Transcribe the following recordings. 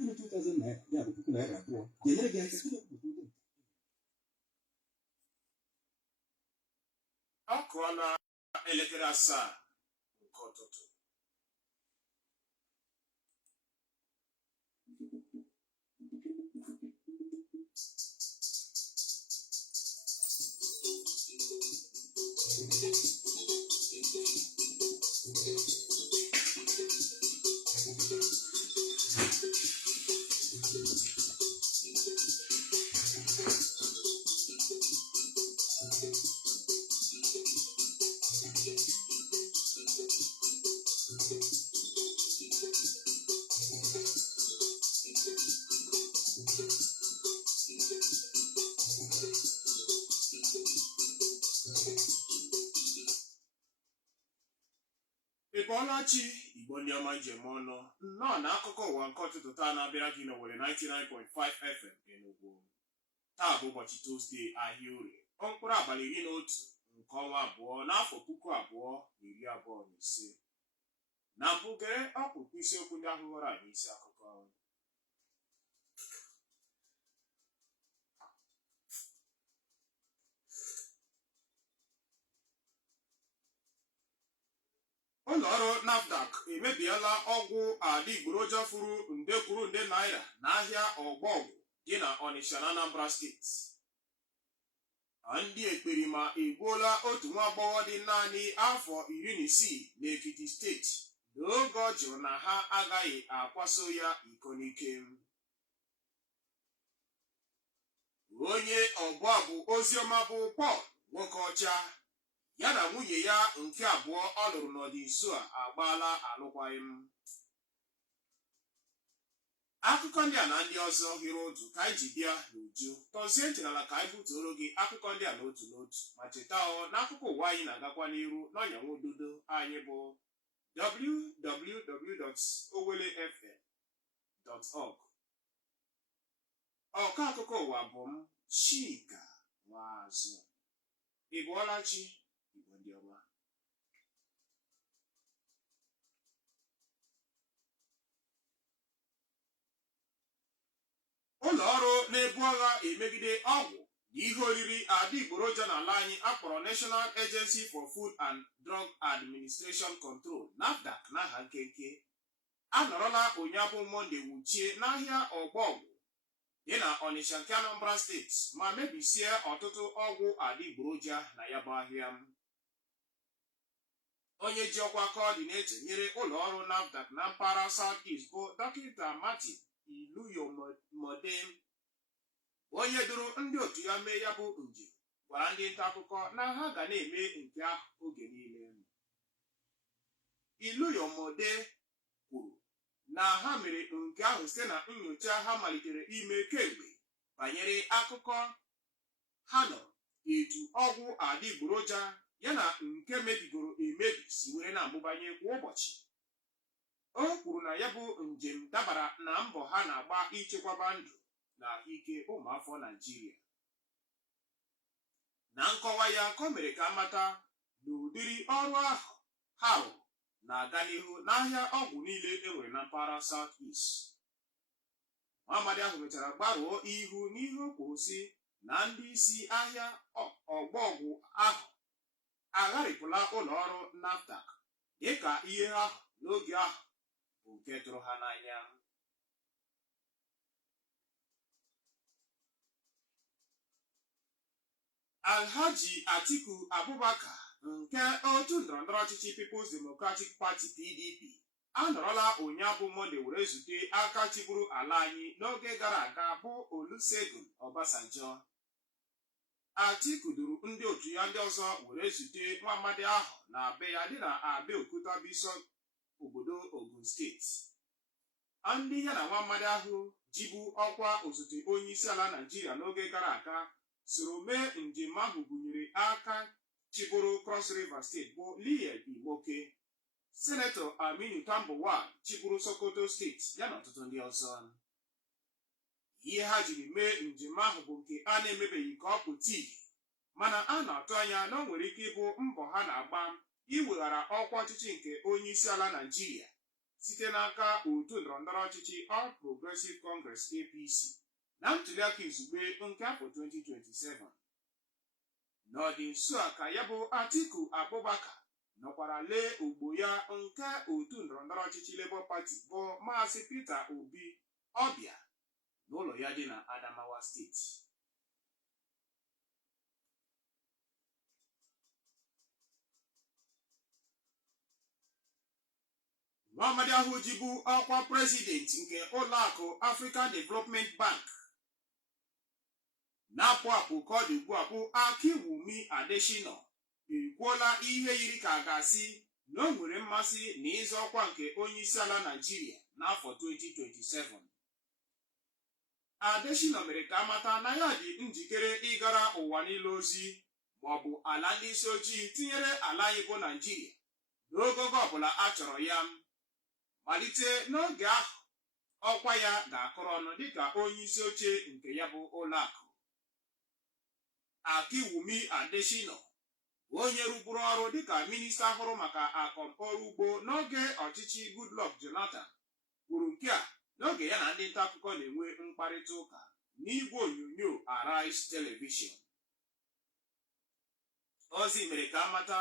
naanị 2,000 naira ya bụ puku naira abụọ ga-enyere gị aka site n'obodo. Ọ kụọla elekere 7 nke ụtụtụ. Ịbọọlachi Igbo ndị ọma njem ọnụ nnọọ na akụkọ ụwa nke ụtụtụ taa na-abịara gị n'Owerri 99.5 FM Enugu. Taa bụ ụbọchị Tuzdee, ahịa Orie, mkpụrụ abalị 11 nke ọnwa abụọ n'afọ 2025. Na mbụ gere ọkpụkpụ isiokwu ndị ahụ ghọrọ anyị isi akụkọ. Ụlọọrụ NAFDAC emebiela ọgwụ adịgboroja furu nde kwuru nde naira n'ahịa Ọgbọgwụ dị na Ọnịsha na Anambra steeti. Ndị ekperima egbuola otu nwa agbọghọ dị naanị afọ 16 n'Ekiti steeti n'oge ọ jụrụ na ha agaghị akwaso ya iko n'ike. Onye ọbụ abụ Oziọma bụ Pọl Nwokeọcha ya na nwunye ya nke abụọ ọ lụrụ n'ọdịnso a agbaala alụkwaghịm. Akụkọ ndị a na ndị ọzọ hịrị ụdụ ka anyị ji bịa n'uju. Tọzie ntịnala ka anyị butoro gị akụkọ ndị a n'otu n'otu, ma cheta n'akụkọ ụwa anyị na-agakwa n'iru n'ọnyanwụ ududo anyị bụ www.owelefm.org. Ọka akụkọ ụwa bụ m Chika Nwazụ. Ịbọọlachi Igbo ndị ọma. Ụlọ ọrụ na-ebu agha emegide ọgwụ na ihe oriri adịgboroja n'ala anyị akpọrọ National Agency for Food and Drug Administration Control NAFDAC n'aha nkenke anọrọla ụnyaahụ Mọnde nwuchie n'ahịa Ọgbọgwụ dị na Ọnịsha nke Anambra steeti ma mebisie ọtụtụ ọgwụ adịgboroja na ya bụ ahịa. Onye ji ọkwa kọọdinetọ nyere ụlọ ọrụ NAFDAC na mpaghara South East bụ Dọkịta Martin Iluyomode, onye duru ndị otu ya mee ya bụ njem, gwara ndị nta akụkọ na ha ga na-eme nke ahụ oge niile. Iluyomode kwuru na ha mere nke ahụ site na nnyocha ha malitere ime kemgbe banyere akụkọ ha nọ etu ọgwụ adịgboroja ya na nke mebigoro emebi si were na-amụbanye kwa ụbọchị. O kwuru na ya bụ njem dabara na mbọ ha na-agba ichekwaba ndụ na ahụike ụmụafọ Naịjirịa. Na nkọwa ya ka o mere ka amata na ụdịrị ọrụ ahụ ha rụrụ na-aga n'ihu n'ahịa ọgwụ niile enwere na mpaghara South East. Nwaamadi ahụ mechara gbaruo ihu n'ihe o kwuru sị na ndị isi ahịa Ọgbọgwụ ahụ agharịpụla ụlọ ọrụ NAFDAC dịka ihe ahụ n'oge ahụ bụ nke tụrụ ha n'anya. Alhaji Atiku Abubakar nke otu ndọrọndọrọ ọchịchị People's Democratic Party PDP anọrọla ụnyaahụ Mọnde were zute aka chịburu ala anyị n'oge gara aga bụ Olusegun Obasanjo. Atiku duru ndị otu ya ndị ọzọ were zute nwa amadi ahụ na be ya dị na Abeokuta Bison obodo Ogun steeti. Ndị ya na nwa amadi ahụ jibu ọkwa osote onye isi ala Naịjirịa n'oge gara aga soro mee njem ahụ gụnyere aka chịburu Cross River steeti bụ Liel Imoke, Senetọ Aminu Tambuwal chịburu Sokoto steeti ya na ọtụtụ ndị ọzọ. Ihe ha jiri mee njem ahụ bụ nke a na-emebeghị ka ọ pụta ìhè, mana a na-atụ anya na o nwere ike ịbụ mbọ ha na-agba iweghara ọkwa ọchịchị nke onye isi ala Naịjirịa site n'aka otu ndọrọndọrọ ọchịchị All Progressive Congress APC na ntụliaka izugbe nke afọ 2027. N'ọdị nso a ka ya bụ Atiku Abubakar nọkwara lee ogbo ya nke otu ndọrọndọrọ ọchịchị Labour Party bụ Maazị Peter Obi ọbịa n'ụlọ ya dị na Adamawa steeti. Nwaamadi ahụ jibu ọkwa prezidenti nke ụlọakụ African Development Bank na-apụ apụ ka ọ dị ugbu a bụ Akiwumi Adesina ekwuola ihe yiri ka a ga-asị na o nwere mmasị n'ịzọ ọkwa nke onye isi ala Naịjirịa n'afọ 2027. Adesina mere ka amata na ya dị njikere ịgara ụwa niile ozi maọbụ ala ndị isi ojii tinyere ala anyị bụ Naịjirịa n'ogogo ọbụla a chọrọ ya, malite n'oge ahụ ọkwa ya ga-akụrụ ọnụ dịka onye isi oche nke ya bụ ụlọakụ. Akiwumi Adesina, onye rụburu ọrụ dịka minista hụrụ maka akọmọrụ ugbo n'oge ọchịchị Goodluck Jonathan, kwuru nke a n'oge ya na ndị nta akụkọ na-enwe mkparịta ụka n'igwe onyonyo Arise Television. Ozi mere ka amata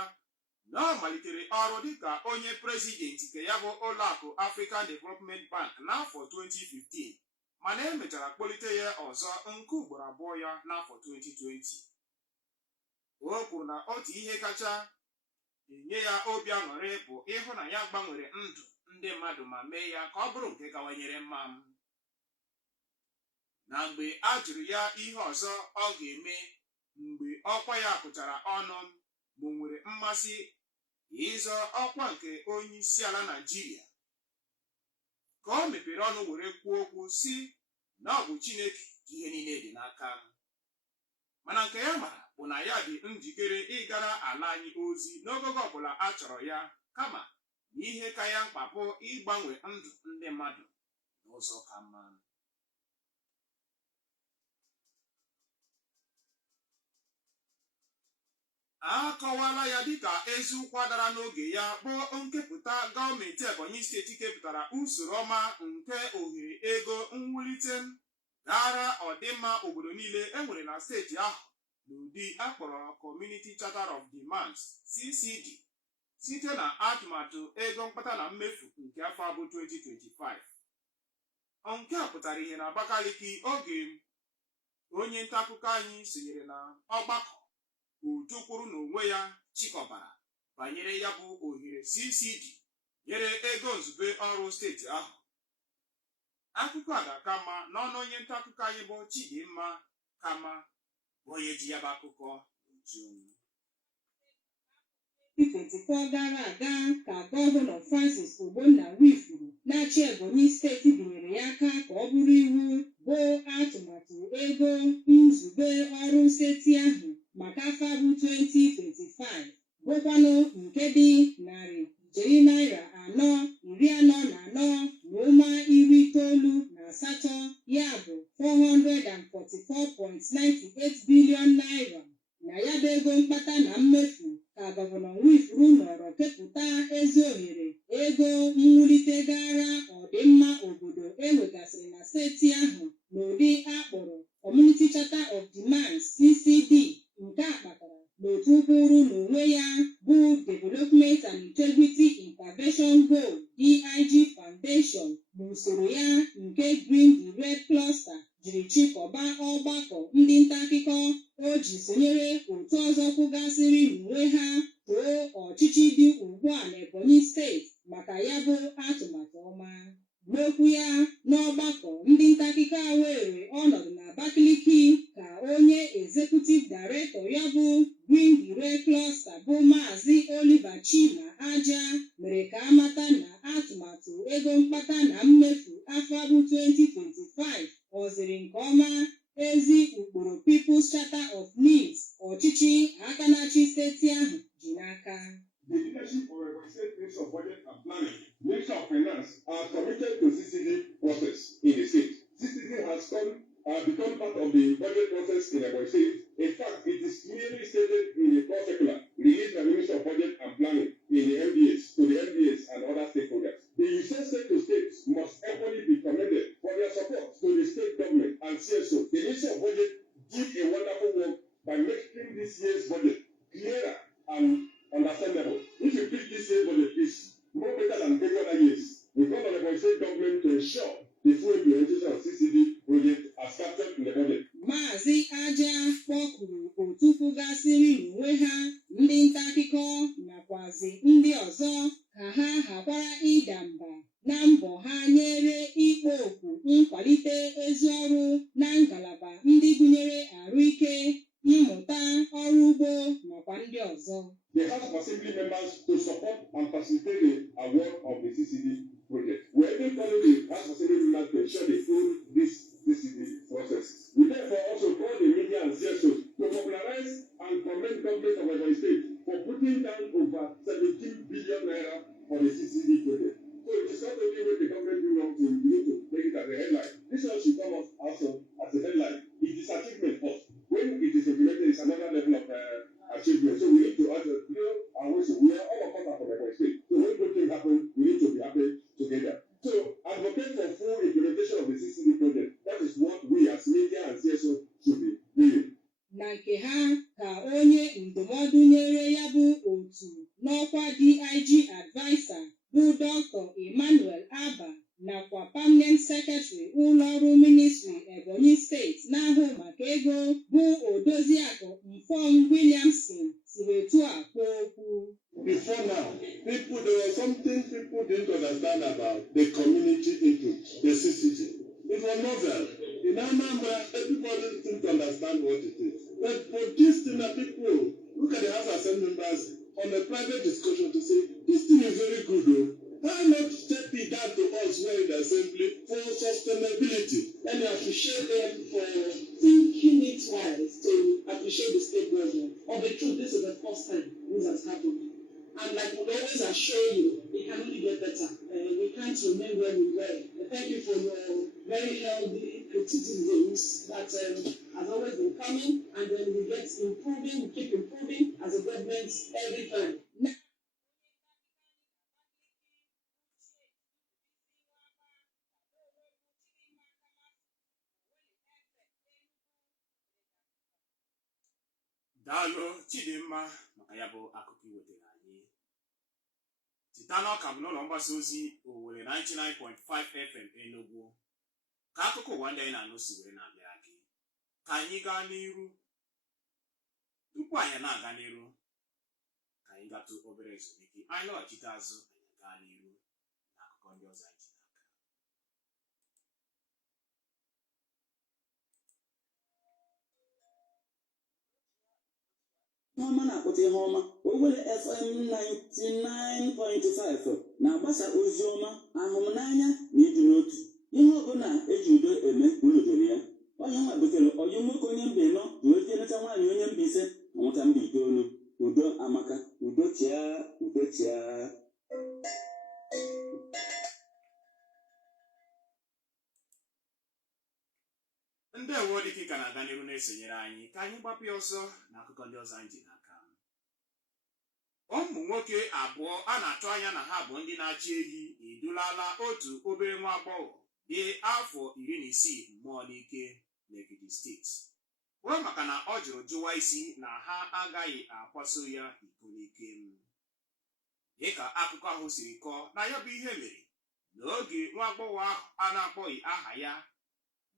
na ọ malitere ọrụ dịka onye prezidenti nke ya bụ ụlọakụ African Development Bank n'afọ 2015, mana emechara kpọlite ya ọzọ nke ugboro abụọ ya n'afọ 2020. O kwuru na otu ihe kacha enye ya obi aṅụrị bụ ịhụ na ya gbanwere ndụ ndị mmadụ ma mee ya ka ọ bụrụ nke kawanyere mma. Na mgbe a jụrụ ya ihe ọzọ ọ ga-eme mgbe ọkwa ya kụchara ọnụ ma o nwere mmasị ịzọ ọkwa nke onye isi ala Naịjirịa, ka o mepere ọnụ were kwuo okwu si na ọ bụ Chineke ka ihe niile dị n'aka. Mana nke ya mara bụ na ya dị njikere ịgara ala anyị ozi n'ogogo ọbụla a chọrọ ya, kama na ihe ka ya mkpa bụ ịgbanwe ndụ ndị mmadụ n'ụzọ ka mma. A kọwala ya dịka eziokwu dara n'oge ya bụ nkepụta gọọmenti Ebonyi steeti kepụtara usoro ọma nke ohere ego mwulite gara ọdịmma obodo niile enwere na steeti ahụ n'ụdị akpọrọ Community Charter of Demands (CCD) site na atụmatụ ego mkpata na mmefu nke afọ abụ 2025. Nke a pụtara ihe na Abakaliki oge onye nta akụkọ anyị sonyere na ọgbakọ otu kwuru n'onwe ya chịkọbara banyere ya bụ ohere CCD nyere ego nzube ọrụ steeti ahụ. Akụkọ a ga-aka mma n'ọnụ onye nta akụkọ anyị bụ Chidimma Kama bụ onye ji ya bụ akụkọ uju. 2024 gara aga ka Gọvanọ Francis Ogbonna Nwifuru na-achị Ebonyi steeti binyere ya aka ka ọ bụrụ iwu bụ atụmatụ ego nzube ọrụ steeti ahụ maka afọ abụ 2025 bụkwanụ nke dị narị ijeri naira 444.98 ya bụ 444.98 bilion naira. Na ya bụ ego mkpata na mmefu ka Gọvanọ Nwifuru nọrọ kepụta ezi ohere ego mwulite gara ọdịmma obodo enwegasịrị na steeti ahụ n'ụdị akpọrọ Community Charter of Demands (CCD), nke a kpatara n'otu kwụrụ n'onwe ya bụ Development and Integrity Intervention Goal (DIG) Foundation n'usoro ya nke Green the Red Cluster jiri chịkọba ọgbakọ ndị nta akụkọ o ji sonyere otu ọzọ kwụgasịrị n'onwe ha too ọchịchị dị ugbu a n'Ebonyi steeti maka ya bụ atụmatụ ọma. N'okwu ya n'ọgbakọ ndị nta akụkọ a were ọnọdụ na Abakaliki ka onye Executive Director ya bụ Green the Red Cluster bụ Maazị Oliver Chima Aja mere ka amata na atụmatụ ego mkpata na mmefu afọ abụ 2025 ọziri nke ọma ezi ụkpụrụ People's Charter of Needs ọchịchị aka na-achị steeti ahụ ji n'aka. The leadership of Ebonyi State Ministry of Budget and Planning, Ministry of Finance, are committed to CCD process in the state. CCD has become part of the budget process in Ebonyi State. In fact, it is clearly stated in the core circular released by the Ministry of Budget and Planning in the MDAs to the MDAs and other stakeholders. The nkwalite ezi ọrụ na ngalaba ndị gụnyere ahụike, mmụta, ọrụ ugbo nakwa ndị ọzọ. The House of Assembly members to support and facilitate the award of the CCD project. We are even calling the House of Assembly members to ensure they own this CCD process. We therefore also call the media and CSOs to popularize and commend government of Ebonyi State for putting down over 17 billion naira for the CCD project. So it is not only when the government do wrong thing, you need to make it as a headline. This one should come up also as a headline. It is achievement first. When it is implemented, it's another level of achievement. So we need to add and also we are all of us are from Ebonyi State. So when good things happen, we need to be happy together. So advocate for full implementation of the CCD project. That is what we as media and CSO should be doing. Na nke ha ka onye ndụmọdụ nyere ya bụ otu n'ọkwa DIG advisor bụ Dr. Emmanuel Abba nakwa permanent secretary ụlọ ọrụ ministry Ebonyi steeti na-ahụ maka ego bụ Odoziakụ Mfong Williamson siri etu a kwuo okwu. Before now, there was something people didn't understand about the community input, the CCD. It was novel. In Anambra, everybody didn't understand what it is. But for this thing that people look at the House of Assembly members on a private discussion to say, this thing is very good, though. Why not step it down to us here in the Assembly for sustainability? And appreciate them for thinking it wise to appreciate the state government. Of the truth, this is the first time this has happened. And like we always assure you, it can only get better. We can't remain where we were. Thank you for your very healthy criticisms that has always been coming, and then we get improving, we keep improving as a government every time. Daalụ Chidimma maka ya bụ akụkọ iwetara anyị. Site n'ọka bụ n'ụlọ mgbasa ozi Owerri 99.5 FM Enugu ka akụkọ ụwa ndị anyị na-anụ si were na-abịara gị. Ka anyị gaa n'iru. Tupu anyị na-aga n'iru, ka anyị gatụ obere ezumike. Anyị lọghachite azụ, anyị gaa n'iru na akụkọ ndị ọzọ anyị ji n'aka. Ọma na-akpọta ihe ọma. Owerri FM 99.5 na-agbasa ozi ọma, ahụmnanya na ịdị n'otu. Ihe ọbụla eji udo eme uludoro ya. Onye nwa butere ọyị nwoke onye mba ịnọ ji ozie neta nwaanyị onye mba ise amụta mba itoolu. Udo amaka, udo chịa, udo chịa. Ndị uwe ojii ka na-aga n'ihu na-esonyere anyị ka anyị gbapụ ya ọsọ na akụkọ ndị ọzọ anyị ji n'aka. Ụmụ nwoke abụọ a na-atụ anya na ha bụ ndị na-achị ehi edulala otu obere nwa agbọghọ dị afọ 16 mmụọ n'ike n'Ekiti steeti. Ruo maka na ọ jụrụ jụwa isi na ha agaghị akwaso ya iko n'ike. Dịka akụkọ ahụ siri kọọ na ya bụ ihe mere n'oge nwa agbọghọ ahụ a na-akpọghị aha ya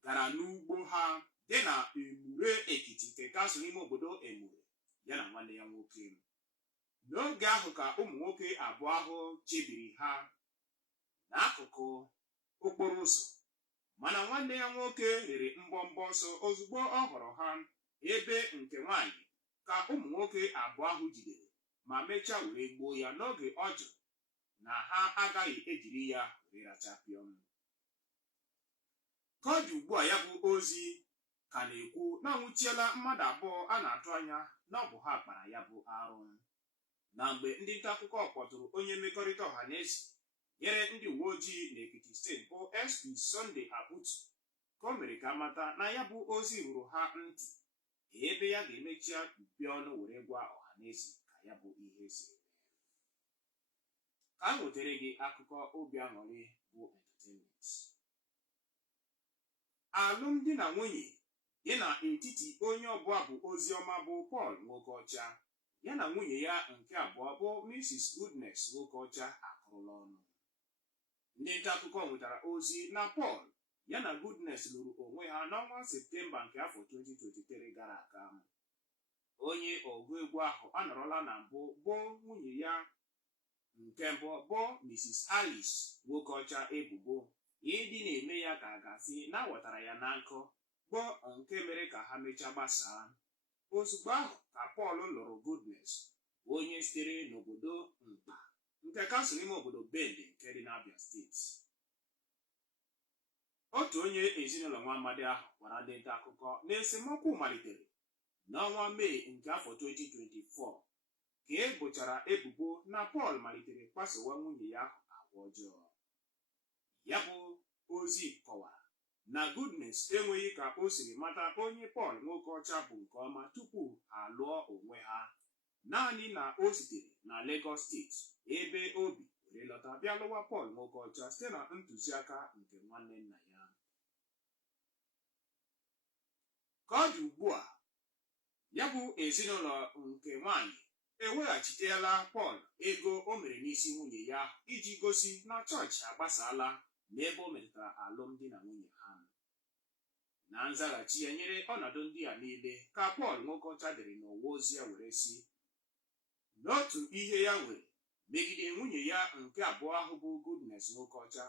gara n'ugbo ha dị na Emure Ekiti nke kasụ n'ime obodo Emure ya na nwanne ya nwoke. N'oge ahụ ka ụmụ nwoke abụọ ahụ chebiri ha n'akụkụ okporo ụzọ, mana nwanne ya nwoke rere mbọmbọ ọsọ ozugbo ọ hụrụ ha, ebe nke nwaanyị ka ụmụ nwoke abụọ ahụ jidere ma mechaa were gbuo ya n'oge ọ jụrụ na ha agaghị ejiri ya were rachapịọm. Ka ọ dị ugbu a, ya bụ ozi ka na-ekwu na anwụchiela mmadụ abụọ a na-atụ anya na ọ bụ ha kpara ya bụ arụ. Na mgbe ndị nta akụkọ kpọtụrụ onye mmekọrịta ọha na eze nyere ndị uwe ojii n'Ekiti steeti bụ SP Sunday Abutu ka o mere ka amata na ya bụ ozi ruru ha ntị, ebe ya ga-emechi mpi ọnụ were gwa ọha na eze ka ya bụ ihe siri. Ka m wetere gị akụkọ obi aṅụrị bụ entertainment. Alụmdi na nwunye dị n'etiti onye ọbụla bụ Oziọma bụ Paul Nwokeọcha ya na nwunye ya nke abụọ bụ Mrs. Goodness Nwokeọcha akụrụla ọnụ. Ndị nta akụkọ nwetara ozi na Paul ya na Goodness lụrụ onwe ha n'ọnwa Septemba nke afọ 2023 gara aga. Onye ọgụ egwu ahụ anọrọla na mbụ bụ nwunye ya nke mbụ bụ Mrs. Alice Nwokeọcha ebubo ịdị na-eme ya ka a gasị na awọtara ya na nkụ bụ nke mere ka ha mechaa gbasaa. Ozugbo ahụ ka Pọl lụrụ Goodness, onye sitere n'obodo Mkpa nke kansụl ime obodo Bende nke dị n'Abia steeti. Otu onye ezinụlọ nwa amadi ahụ gwara ndị nta akụkọ na esemokwu malitere n'ọnwa Mee nke afọ 2024 ka e bochara ebubo na Pọl malitere kpasowa nwunye ya agwa ọjọọ. Ya bụ ozi kọwara na Goodness enweghị ka o siri mata onye Pọl nwoke ọcha bụ nke ọma tupu ha lụọ onwe ha, naanị na o sitere na Lagos steeti ebe obi were lọta bịa lụwa Pọl nwoke ọcha site na ntụziaka nke nwanne nna ya. Ka ọ dị ugbu a, ya bụ ezinụlọ nke nwaanyị eweghachitela Pọl ego o mere n'isi nwunye ya iji gosi na chọọchị agbasaala n'ebe o metụtara alụmdi na nwunye ha. Na nzaghachi ya nyere ọnọdụ ndị a niile ka Pọl nwoke ọcha dere n'ọwa ozi ya were si n'otu ihe ya nwere megide nwunye ya nke abụọ ahụ bụ Goodness nwoke ọcha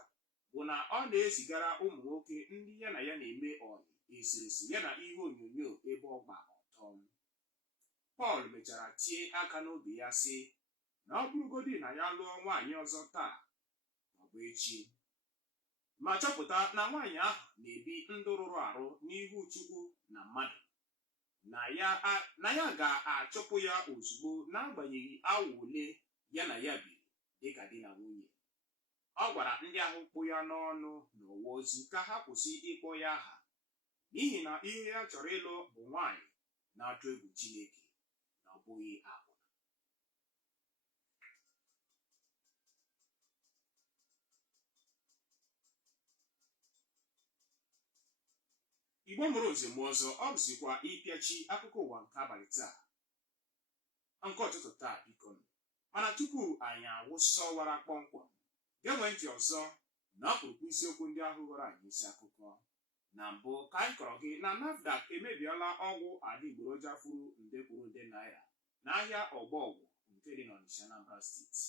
bụ na ọ na-ezigara ụmụ nwoke ndị ya na ya na-eme ọyị eserese ya na ihe onyonyo ebe ọ gba ọtọ. Pọl mechara tie aka n'obi ya sị na ọ bụrụgodị na ya lụọ nwaanyị ọzọ taa maọbụ echi, ma chọpụta na nwaanyị ahụ na-ebi ndụ rụrụ arụ n'ihu Chukwu na mmadụ, na ya ga-achụpụ ya ozugbo n'agbanyeghị awa ole ya na ya biri dịka di na nwunye. Ọ gwara ndị ahụ kpụ ya n'ọnụ n'ọwa ozi ka ha kwụsị ịkpọ ya aha n'ihi na ihe ya chọrọ ịlụ bụ nwaanyị na-atụ egwu Chineke na ọ bụghị akwụna. Igbo mụrụ nze m ọzọ, ọ bụzikwa ịpịachi akụkọ ụwa nke abalị taa nke ọtụtụ taa biko. Mana tupu anyị awụsọwara kpọmkwem, ga-enwe ntị ọzọ na ọkpụrụkpụ isiokwu ndị ahụ ghọrọ anyị isi akụkọ. Na mbụ ka anyị kọrọ gị na NAFDAC emebiela ọgwụ adịgboroja furu nde kwuru nde naira n'ahịa ọgbọgwụ nke dị n'Ọnịsha, Anambra steeti.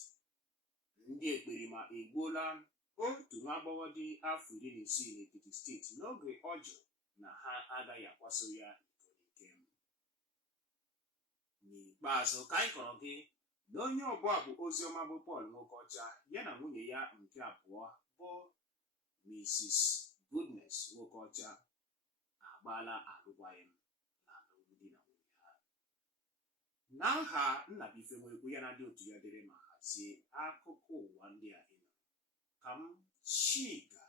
Ndị ekperima egbuola otu nwa agbọghọ dị afọ 16 n'Ekiti steeti n'oge ọ jụrụ na ha agaghị akwaso ya iko. N'ikpeazụ ka anyị kọrọ gị na onye ọbụ abụ oziọma bụ Pọl nwoke ọcha ya na nwunye ya nke abụọ bụ Mrs. Goodness nwoke ọcha agbaala alụkwaghịm na alụmdi na nwunye ha. N'aha Nnabuife Nwekwu ya na ndị otu ya dere ma hazie akụkọ ụwa ndị a ịnọ, ka m Chika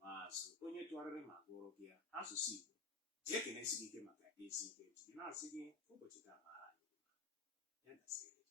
Maazụ onye tụgharịrị ma gụrụ gị asụsụ Igbo ji ekenesi gị ike maka ezi ike ji na-asị gị ụbọchị taa mara anyị ya gasịrị gị.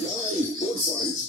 I love